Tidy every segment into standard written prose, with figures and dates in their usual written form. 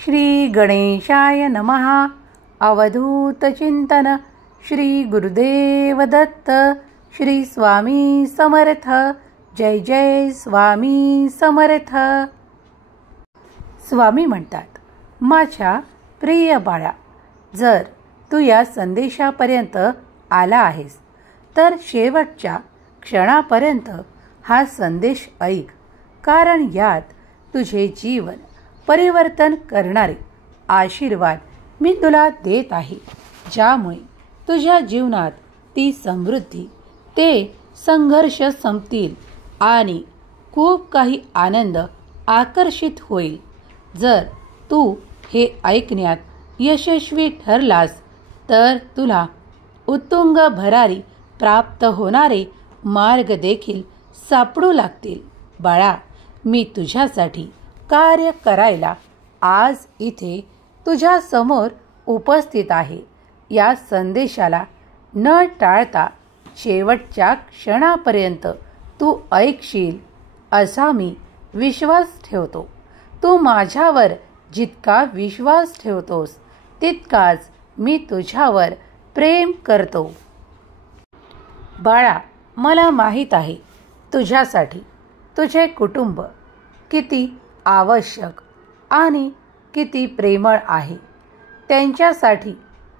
श्री गणेशाय नमः. अवधूत चिंतन. श्री गुरुदेव दत्त. श्री स्वामी समर्थ. जय जय स्वामी समर्थ. स्वामी म्हणतात, माझ्या प्रिय बाळा, जर तू या संदेशापर्यंत आला आहेस तर शेवटच्या क्षणापर्यंत हा संदेश ऐक, कारण यात तुझे जीवन परिवर्तन करणारे आशीर्वाद मी तुला देत आहे, ज्यामुळे तुझ्या जीवनात ती समृद्धी, ते संघर्ष संपतील आणि खूप काही आनंद आकर्षित होईल. जर तू हे ऐकण्यात यशस्वी ठरलास तर तुला उत्तुंग भरारी प्राप्त होणारे मार्ग देखील सापडू लागतील. बाळा, मी तुझ्यासाठी कार्य करायला आज इथे तुझ्या समोर उपस्थित आहे. या संदेशाला न टाळता शेवटच्या क्षणापर्यंत तू ऐकशील असा मी विश्वास ठेवतो. तू माझ्यावर जितका विश्वास ठेवतोस तितकाच मी तुझ्यावर प्रेम करतो. बाळा, मला माहीत आहे तुझ्यासाठी तुझे कुटुंब किती आवश्यक आणि किती प्रेमळ आहे. त्यांच्यासाठी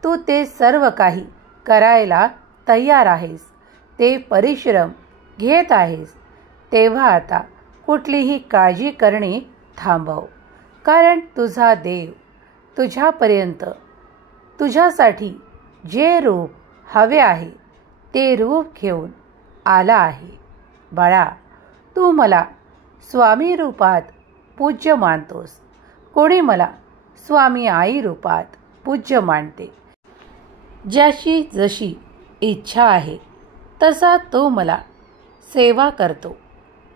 तू ते सर्व काही करायला तयार आहेस, ते परिश्रम घेत आहेस. तेव्हा आता कुठलीही काळजी करणे थांबव, कारण तुझा देव तुझ्यापर्यंत तुझ्यासाठी जे रूप हवे आहे ते रूप घेऊन आला आहे. बाळा, तू मला स्वामी रूपात पूज्य मानतोस, कोणी मला स्वामी आई रूपात पूज्य मानते. ज्याची जशी इच्छा आहे तसा तो मला सेवा करतो,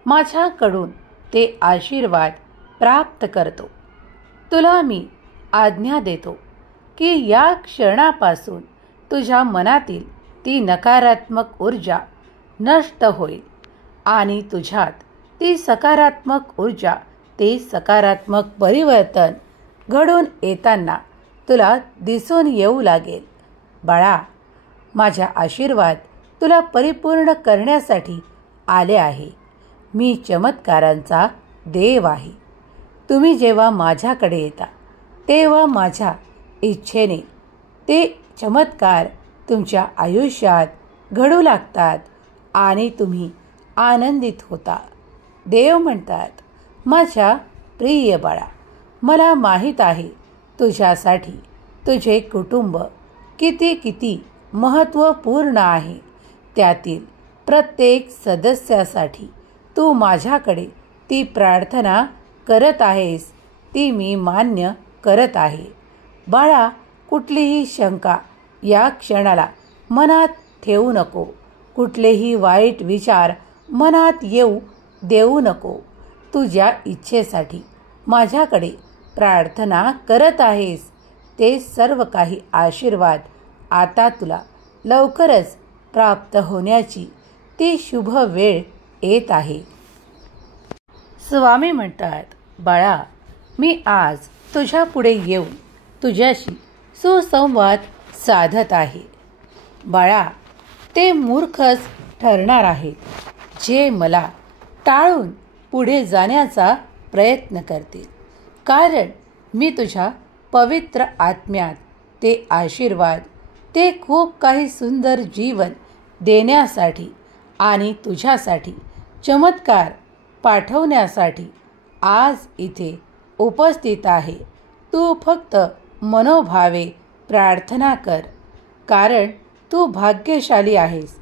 माझ्याकडून ते आशीर्वाद प्राप्त करतो. तुला मी आज्ञा देतो की या क्षणापासून तुझ्या मनातील ती नकारात्मक ऊर्जा नष्ट होईल आणि तुझ्यात ती सकारात्मक ऊर्जा, ते सकारात्मक परिवर्तन घडून येताना तुला दिसून येऊ लागेल. बाळा, माझा आशीर्वाद तुला परिपूर्ण करण्यासाठी आले आहे. मी चमत्कारांचा देव आहे. तुम्ही जेव्हा माझ्याकडे येता तेव्हा माझ्या इच्छेने ते चमत्कार तुमच्या आयुष्यात घडू लागतात आणि तुम्ही आनंदित होता. देव म्हणतात, माझ्या प्रिय बाळा, मला माहीत आहे तुझ्यासाठी तुझे कुटुंब किती महत्त्वपूर्ण आहे. त्यातील प्रत्येक सदस्यासाठी तू माझ्याकडे ती प्रार्थना करत आहेस, ती मी मान्य करत आहे. बाळा, कुठलीही शंका या क्षणाला मनात ठेवू नको. कुठलेही वाईट विचार मनात येऊ देऊ नको. तू ज्या इच्छेसाठी माझ्याकडे प्रार्थना करत आहेस ते सर्व काही आशीर्वाद आता तुला लवकरच प्राप्त होण्याची ती शुभ वेळ येत आहे. स्वामी म्हणतात, बाळा, मी आज तुझ्या पुढे येऊन तुझ्याशी सुसंवाद साधत आहे. बाळा, ते मूर्खच ठरणार आहेत जे मला टाळून पुढे जाण्याचा प्रयत्न करतील, कारण मी तुझ्या पवित्र आत्म्यात ते आशीर्वाद, ते खूप काही सुंदर जीवन देण्यासाठी आणि तुझ्यासाठी चमत्कार पाठवण्यासाठी आज इथे उपस्थित आहे. तू फक्त मनोभावे प्रार्थना कर, कारण तू भाग्यशाली आहेस.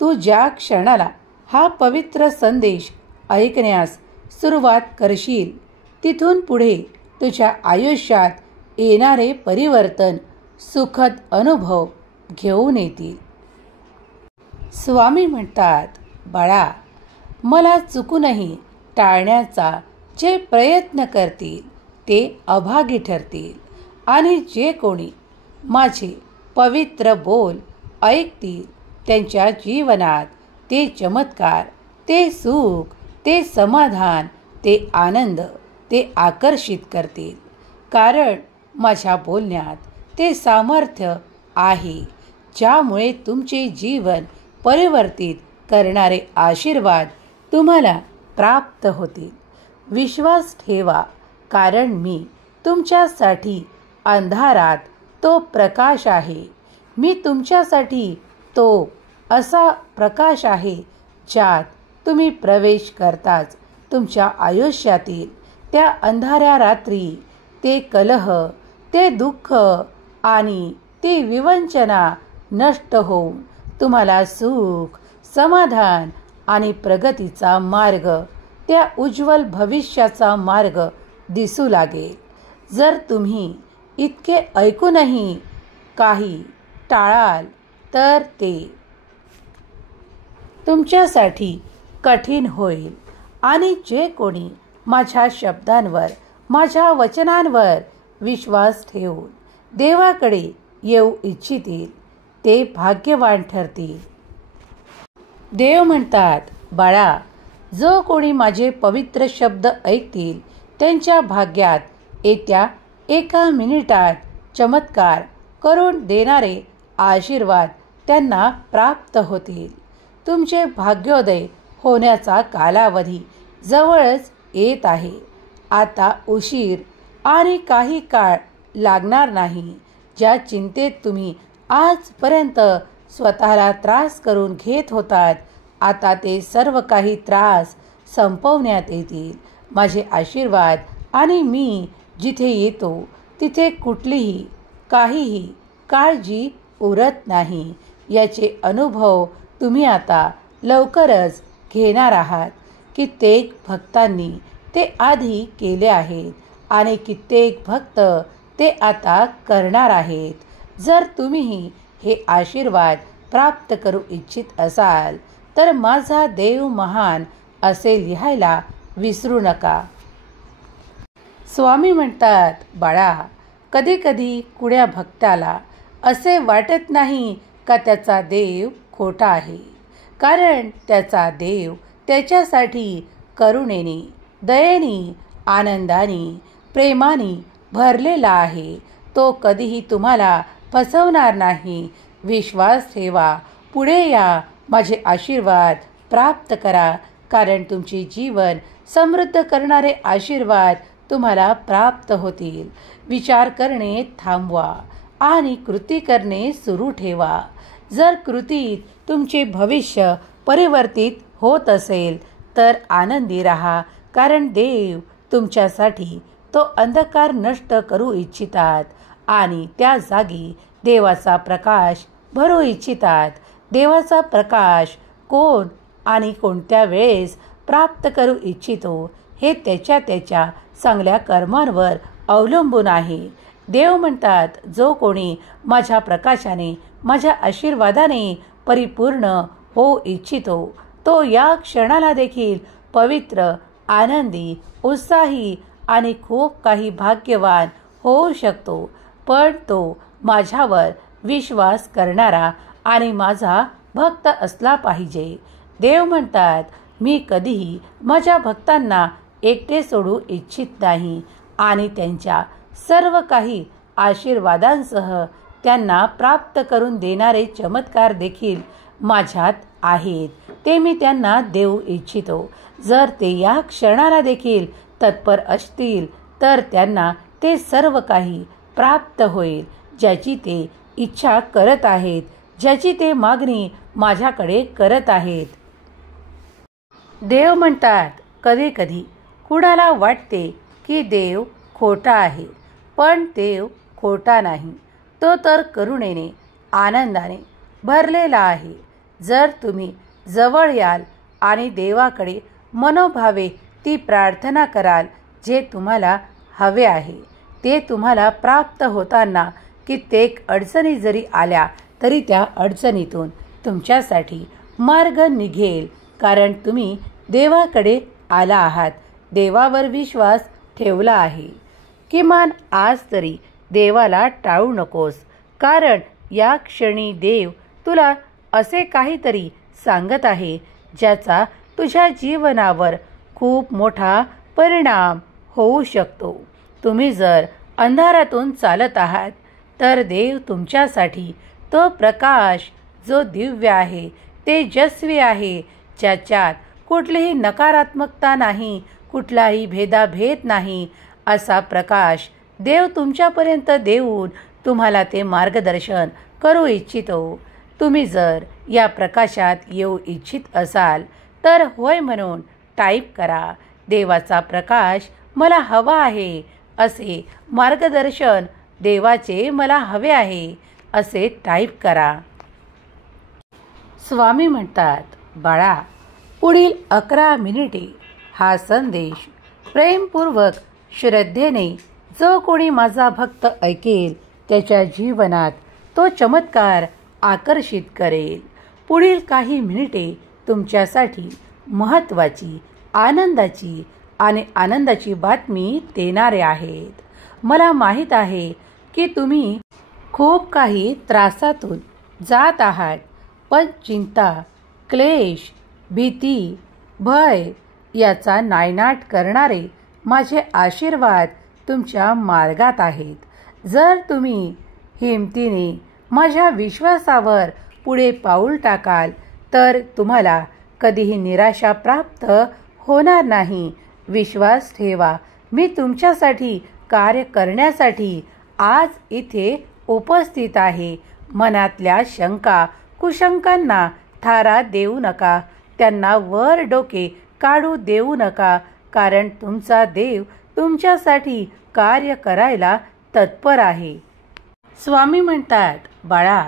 तू ज्या क्षणाला हा पवित्र संदेश ऐकण्यास सुरुवात करशील तिथून पुढे तुझ्या आयुष्यात येणारे परिवर्तन सुखद अनुभव घेऊन येतील. स्वामी म्हणतात, बाळा, मला चुकूनही टाळण्याचा जे प्रयत्न करतील ते अभागी ठरतील आणि जे कोणी माझे पवित्र बोल ऐकतील त्यांच्या जीवनात ते चमत्कार, ते सुख, ते समाधान, ते आनंद ते आकर्षित करतील. कारण माझ्या बोलण्यात ते सामर्थ्य आहे ज्यामुळे तुमचे जीवन परिवर्तित करणारे आशीर्वाद तुम्हाला प्राप्त होतील. विश्वास ठेवा, कारण मी तुमच्यासाठी अंधारात तो प्रकाश आहे. मी तुमच्यासाठी तो असा प्रकाश आहे ज्यात तुम्ही प्रवेश करताच तुमच्या आयुष्यातील त्या अंधाऱ्या रात्री, ते कलह, ते दुःख आणि ती विवंचना नष्ट होऊन तुम्हाला सुख, समाधान आणि प्रगतीचा मार्ग, त्या उज्ज्वल भविष्याचा मार्ग दिसू लागेल. जर तुम्ही इतके ऐकूनही काही टाळाल तर ते तुमच्यासाठी कठीण होईल. आणि जे कोणी माझ्या शब्दांवर, माझ्या वचनांवर विश्वास ठेवून देवाकडे येऊ इच्छितील ते भाग्यवान ठरतील. देव म्हणतात, बाळा, जो कोणी माझे पवित्र शब्द ऐकतील त्यांच्या भाग्यात येत्या 1 मिनिटात चमत्कार करून देणारे आशीर्वाद त्यांना प्राप्त होतील. तुमचे भाग्योदय होण्याचा कालावधी जवळच येत आहे. आता उशीर आणि काही काळ लागणार नाही. ज्या चिंतेत तुम्ही आजपर्यंत स्वतःला त्रास करून घेत होतात, आता ते सर्व काही त्रास संपवण्यात येतील. माझे आशीर्वाद आणि मी जिथे येतो तिथे कुठलीही काहीही काळजी उरत नाही. याचे अनुभव तुम्ही आता लवकरच घेणार आहात. कित्येक भक्तांनी ते आधी केले आहेत आणि कित्येक भक्त ते आता करणार आहेत. जर तुम्हीही हे आशीर्वाद प्राप्त करू इच्छित असाल तर माझा देव महान असे लिहायला विसरू नका. स्वामी म्हणतात, बाळा, कधीकधी कुण्या भक्ताला असे वाटत नाही का त्याचा देव खोटा आहे. कारण त्याचा देव त्याच्यासाठी करुणेने, दयेने, आनंदाने, प्रेमाने भरलेला आहे. तो कधीही तुम्हाला फसवणार नाही. विश्वास ठेवा, पुढे या, माझे आशीर्वाद प्राप्त करा, कारण तुमचे जीवन समृद्ध करणारे आशीर्वाद तुम्हाला प्राप्त होतील. विचार करणे थांबवा आणि कृती करणे सुरू ठेवा. जर कृतीत तुमचे भविष्य परिवर्तित होत असेल तर आनंदी राहा, कारण देव तुमच्यासाठी तो अंधकार नष्ट करू इच्छितात आणि त्या जागी देवाचा प्रकाश भरू इच्छितात. देवाचा प्रकाश कोण आणि कोणत्या वेळेस प्राप्त करू इच्छितो हे त्याच्या त्याच्या चांगल्या कर्मांवर अवलंबून आहे. देव म्हणतात, जो कोणी माझ्या प्रकाशाने, माझ्या आशीर्वादाने परिपूर्ण होऊ इच्छितो तो या क्षणाला देखील पवित्र, आनंदी, उत्साही आणि खूप काही भाग्यवान होऊ शकतो. पण तो माझ्यावर विश्वास करणारा आणि माझा भक्त असला पाहिजे. देव म्हणतात, मी कधीही माझ्या भक्तांना एकटे सोडू इच्छित नाही आणि त्यांच्या सर्व काही आशीर्वादांसह त्यांना प्राप्त करून देणारे चमत्कार देखील माझ्यात आहेत. ते मी त्यांना देऊ इच्छितो. जर ते या क्षणाला देखील तत्पर असतील तर त्यांना ते सर्व काही प्राप्त होईल ज्याची ते इच्छा करत आहेत, ज्याची ते मागणी माझ्याकडे करत आहेत. देव म्हणतात, कधी कधी कुणाला वाटते की देव खोटा आहे, पण देव खोटा नाही. तो तर करुणेने, आनंदाने भरलेला आहे. जर तुम्ही जवळ याल आणि देवाकडे मनोभावे ती प्रार्थना कराल जे तुम्हाला हवे आहे ते तुम्हाला प्राप्त होताना कित्येक अडचणी जरी आल्या तरी त्या अडचणीतून तुमच्यासाठी मार्ग निघेल, कारण तुम्ही देवाकडे आला आहात, देवावर विश्वास ठेवला आहे. किमान आज तरी देवाला टाळू नकोस, कारण या क्षणी देव तुला असे काहीतरी सांगत आहे ज्याचा तुझ्या जीवनावर खूप मोठा परिणाम होऊ शकतो. तुम्ही जर अंधारातून चालत आहात तर देव तुमच्यासाठी तो प्रकाश जो दिव्य आहे, तेजस्वी आहे, ज्याच्यात कुठलीही नकारात्मकता नाही, कुठलाही भेदाभेद नाही, असा प्रकाश देव तुमच्यापर्यंत देऊन तुम्हाला ते मार्गदर्शन करू इच्छितो. तुम्ही जर या प्रकाशात येऊ इच्छित असाल तर होय म्हणून टाईप करा. देवाचा प्रकाश मला हवा आहे असे मार्गदर्शन देवाचे मला हवे आहे असे टाईप करा. स्वामी म्हणतात, बाळा, पुढील 11 मिनिटे हा संदेश प्रेमपूर्वक श्रद्धेने जो कोणी माझा भक्त ऐकेल त्याच्या जीवनात तो चमत्कार आकर्षित करेल. पुढील काही मिनिटे तुमच्यासाठी महत्त्वाची, आनंदाची बातमी देणारे आहेत. मला माहीत आहे की तुम्ही खूप काही त्रासातून जात आहात, पण चिंता, क्लेश, भीती, भय याचा नायनाट करणारे माझे आशीर्वाद तुमच्या मार्गात आहेत. जर तुम्ही हिमतीने माझ्या विश्वासावर पुढे पाऊल टाकाल तर तुम्हाला कधीही निराशा प्राप्त होणार नाही. विश्वास ठेवा, मी तुमच्यासाठी कार्य करण्यासाठी आज इथे उपस्थित आहे. मनातल्या शंका कुशंकांना थारा देऊ नका, त्यांना वर डोके काढू देऊ नका, कारण तुमचा देव तुमच्यासाठी कार्य करायला तत्पर आहे. स्वामी म्हणतात, बाळा,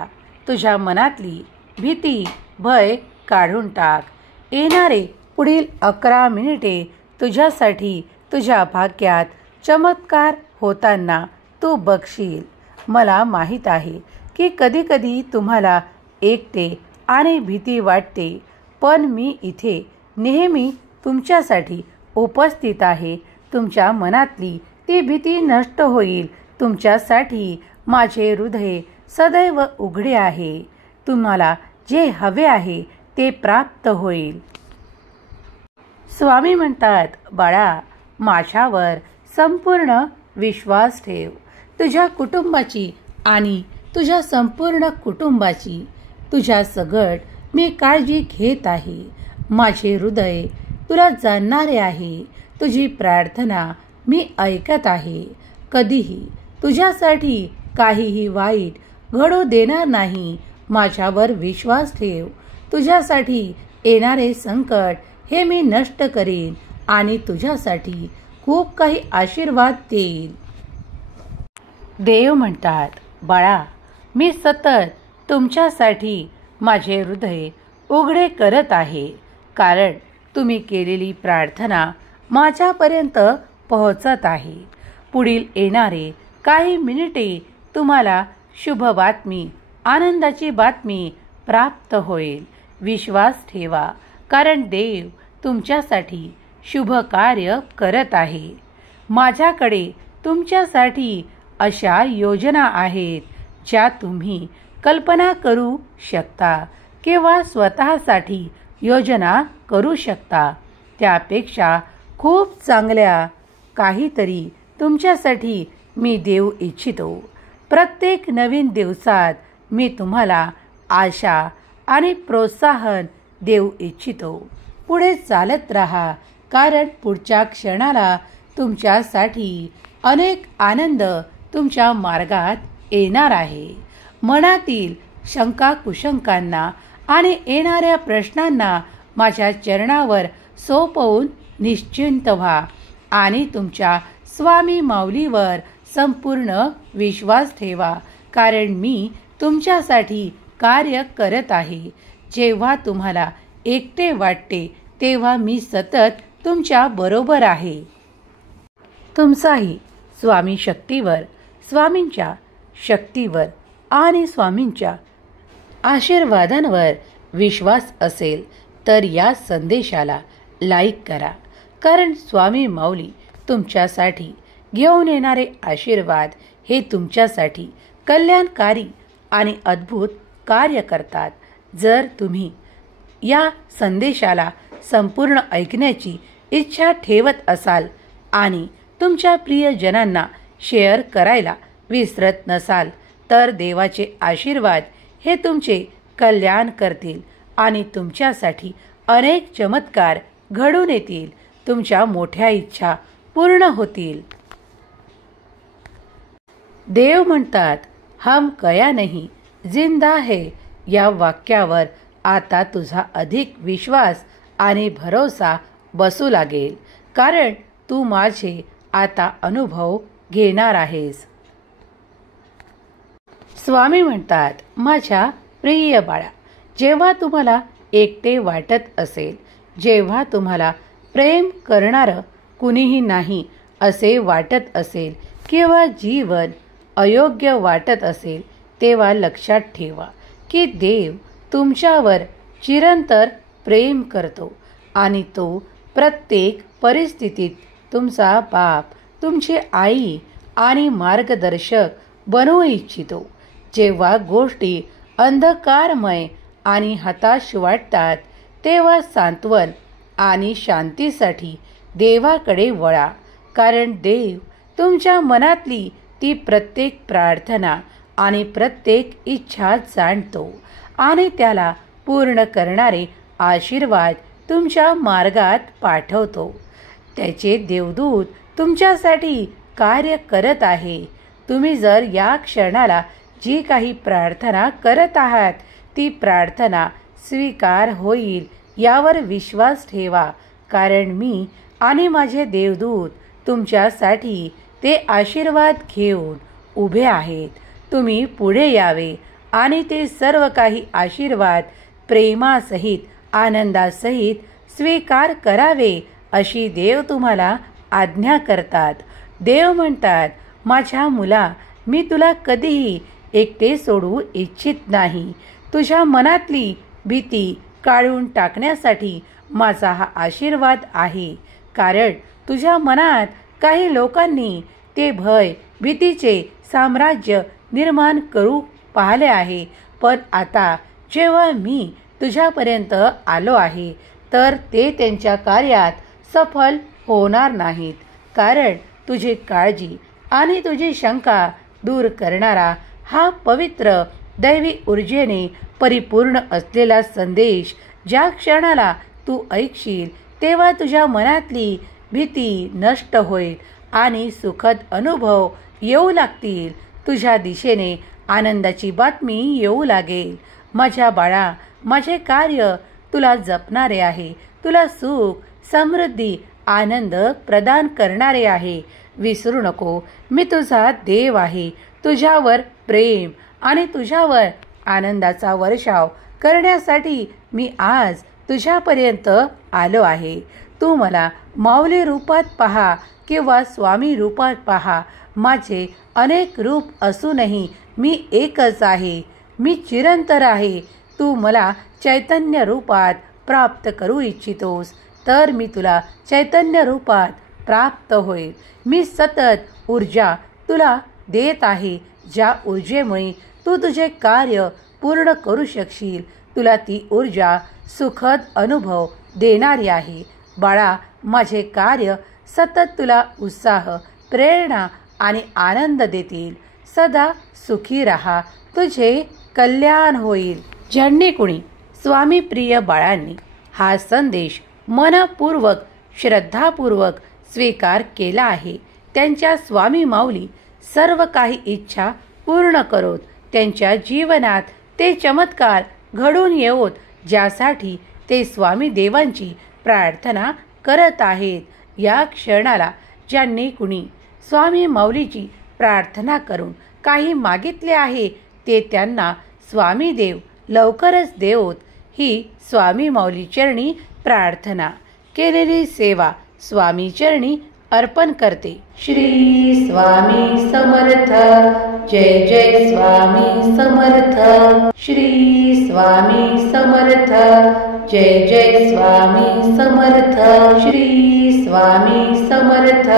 तुझ्या मनातली भीती, भय काढून टाक. येणारे पुढील 11 मिनिटे तुझ्यासाठी तुझ्या भाग्यात चमत्कार होताना तू बघशील. मला माहीत आहे की कधीकधी तुम्हाला एकटे आणि भीती वाटते, पण मी इथे नेहमी तुमच्यासाठी उपस्थित आहे. तुमच्या मनातली ती भीती नष्ट होईल. तुमच्यासाठी माझे हृदय सदैव उघडे आहे. तुम्हाला जे हवे आहे ते प्राप्त होईल. स्वामी म्हणतात, बाळा, माझ्यावर संपूर्ण विश्वास ठेव. तुझ्या कुटुंबाची आणि तुझ्या संपूर्ण कुटुंबाची, तुझ्या सगट मी काळजी घेत आहे. माझे हृदय तुला जाणणारे आहे. तुझी प्रार्थना मी ऐकत आहे. कधीही तुझ्यासाठी काहीही वाईट घडू देणार नाही. माझ्यावर विश्वास ठेव. तुझ्यासाठी येणारे संकट हे मी नष्ट करीन आणि तुझ्यासाठी खूप काही आशीर्वाद देईन. देव म्हणतात, बाळा, मी सतत तुमच्यासाठी माझे हृदय उघडे करत आहे, कारण तुम्ही केलेली प्रार्थना माझ्यापर्यंत पोहोचत आहे. पुढील येणारे काही मिनिटे तुम्हाला शुभ बातमी, आनंदाची बातमी प्राप्त होईल. विश्वास ठेवा, कारण देव तुमच्यासाठी शुभ कार्य करत आहे. माझ्याकडे तुमच्यासाठी अशा योजना आहेत ज्या तुम्ही कल्पना करू शकता किंवा स्वतःसाठी योजना करू शकता. त्यापेक्षा खूप चांगल्या काहीतरी तुमच्यासाठी मी देऊ इच्छितो. प्रत्येक नवीन दिवसात मी तुम्हाला आशा आणि प्रोत्साहन देऊ इच्छितो. पुढे चालत राहा, कारण पुढच्या क्षणाला तुमच्यासाठी अनेक आनंद तुमच्या मार्गात येणार आहे. मनातील शंका कुशंकांना आणि येणाऱ्या प्रश्नांना माझ्या चरणावर सोपवून निश्चिंत व्हा आणि तुमच्या स्वामी माऊलीवर संपूर्ण विश्वास ठेवा, कारण मी तुमच्यासाठी कार्य करत आहे. जेव्हा तुम्हाला एकटे वाटते तेव्हा मी सतत तुमच्या बरोबर आहे. तुमचाही स्वामी शक्तीवर, स्वामींच्या शक्तीवर आणि स्वामींच्या आशीर्वादांवर विश्वास असेल तर या संदेशाला लाईक करा, कारण स्वामी माऊली तुमच्यासाठी घेऊन येणारे आशीर्वाद हे तुमच्यासाठी कल्याणकारी आणि अद्भुत कार्य करतात. जर तुम्ही या संदेशाला संपूर्ण ऐकण्याची इच्छा ठेवत असाल आणि तुमच्या प्रियजनांना शेअर करायला विसरत नसाल तर देवाचे आशीर्वाद हे तुमचे कल्याण करतील आणि तुमच्यासाठी अनेक चमत्कार घडून येतील. तुमच्या मोठ्या इच्छा पूर्ण होतील. देव म्हणतात, हम कया नहीं जिंदा है या वाक्यावर आता तुझा अधिक विश्वास आणि भरोसा बसू लागेल, कारण तू माझे आता अनुभव घेणार आहेस. स्वामी म्हणतात, माझ्या प्रिय बाळा, जेव्हा तुम्हाला एकटे वाटत असेल, जेव्हा तुम्हाला प्रेम करणारं कुणीही नाही असे वाटत असेल किंवा जीवन अयोग्य वाटत असेल, तेव्हा लक्षात ठेवा की देव तुमच्यावर चिरंतर प्रेम करतो आणि तो प्रत्येक परिस्थितीत तुमचा बाप, तुमची आई आणि मार्गदर्शक बनवू इच्छितो. जेव्हा गोष्टी अंधकारमय आणि हताश वाटतात, तेव्हा सांत्वन आणि शांतीसाठी देवाकडे वळा, कारण देव तुमच्या मनातली ती प्रत्येक प्रार्थना आणि प्रत्येक इच्छा जाणतो आणि त्याला पूर्ण करणारे आशीर्वाद तुमच्या मार्गात पाठवतो. त्याचे देवदूत तुमच्यासाठी कार्य करत आहे. तुम्ही जर या क्षणाला जी काही प्रार्थना करत आहात, ती प्रार्थना स्वीकार होईल यावर विश्वास ठेवा, कारण मी आणि माझे देवदूत तुमच्यासाठी ते आशीर्वाद घेऊन उभे आहेत. तुम्ही पुढे यावे आणि ते सर्व काही आशीर्वाद प्रेमासहित, आनंदासहित स्वीकार करावे अशी देव तुम्हाला आज्ञा करतात. देव म्हणतात, माझ्या मुला, मी तुला कधीही एकटे सोडू इच्छित नाही. तुझ्या मनातली भीती काढून टाकण्यासाठी माझा हा आशीर्वाद आहे, कारण तुझ्या मनात काही लोकांनी ते भय, भीतीचे साम्राज्य निर्माण करू पाहिले आहे. पण आता जेव्हा मी तुझ्यापर्यंत आलो आहे, तर ते त्यांच्या कार्यात सफल होणार नाहीत, कारण तुझी काळजी आणि तुझी शंका दूर करणारा हा पवित्र दैवी ऊर्जेने परिपूर्ण असलेला संदेश ज्या क्षणाला तू ऐकशील, तेव्हा तुझ्या मनातली भीती नष्ट होईल आणि सुखद अनुभव येऊ लागतील. तुझ्या दिशेने आनंदाची बातमी येऊ लागेल. माझ्या बाळा, माझे कार्य तुला जपणारे आहे, तुला सुख, समृद्धी, आनंद प्रदान करणारे आहे. विसरू नको, मी तुझा देव आहे. तुझ्यावर प्रेम आणि तुझ्यावर आनंदाचा वर्षाव करण्यासाठी मी आज तुझ्यापर्यंत आलो आहे. तू मला माऊली रूपात पहा किंवा स्वामी रूपात पहा, माझे अनेक रूप असूनही मी एकच आहे. मी चिरंतर आहे. तू मला चैतन्य रूपात प्राप्त करू इच्छितोस, तर मी तुला चैतन्य रूपात प्राप्त होईल. मी सतत ऊर्जा तुला देत आहे, ज्या ऊर्जेमुळे तू तुझे कार्य पूर्ण करू शकशील. तुला ती ऊर्जा सुखद अनुभव देणारी आहे. बाळा, माझे कार्य सतत तुला उत्साह, प्रेरणा आणि आनंद देतील. सदा सुखी राहा, तुझे कल्याण होईल. ज्यांनी कुणी स्वामी प्रिय बाळांनी हा संदेश मनपूर्वक, श्रद्धापूर्वक स्वीकार केला आहे, त्यांच्या स्वामी माऊली सर्व काही इच्छा पूर्ण करोत. त्यांच्या जीवनात ते चमत्कार घडून येवोत, ज्यासाठी ते स्वामी देवांची प्रार्थना करत आहेत. या क्षणाला ज्यांनी कुणी स्वामी माऊलीची प्रार्थना करून काही मागितले आहे, ते त्यांना स्वामी देव लवकरच देवोत. ही स्वामी माऊली चरणी प्रार्थना केलेली सेवा स्वामी चरणी अर्पण करते. श्री स्वामी समर्थ. जय जय स्वामी समर्थ. श्री स्वामी समर्थ. जय जय स्वामी समर्थ. श्री स्वामी समर्थ.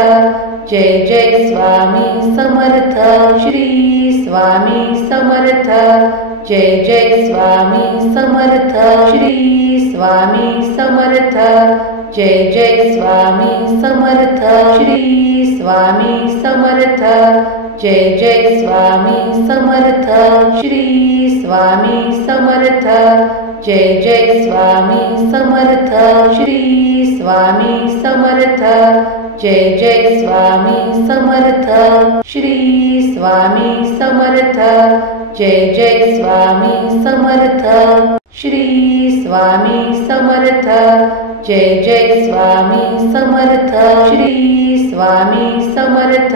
जय जय स्वामी समर्थ. श्री स्वामी समर्थ. जय जय स्वामी समर्थ. श्री स्वामी समर्थ. जय जय स्वामी समर्थ श्री स्वामी समर्थ जय जय स्वामी समर्थ श्री स्वामी समर्थ जय जय स्वामी समर्थ श्री स्वामी समर्थ जय जय स्वामी समर्थ श्री स्वामी समर्थ जय जय स्वामी समर्थ श्री स्वामी समर्थ जय जय स्वामी समर्थ श्री स्वामी समर्थ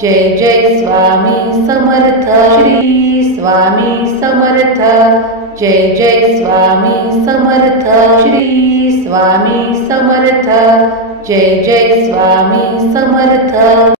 जय जय स्वामी समर्थ श्री स्वामी समर्थ जय जय स्वामी समर्थ श्री स्वामी समर्थ जय जय स्वामी समर्थ।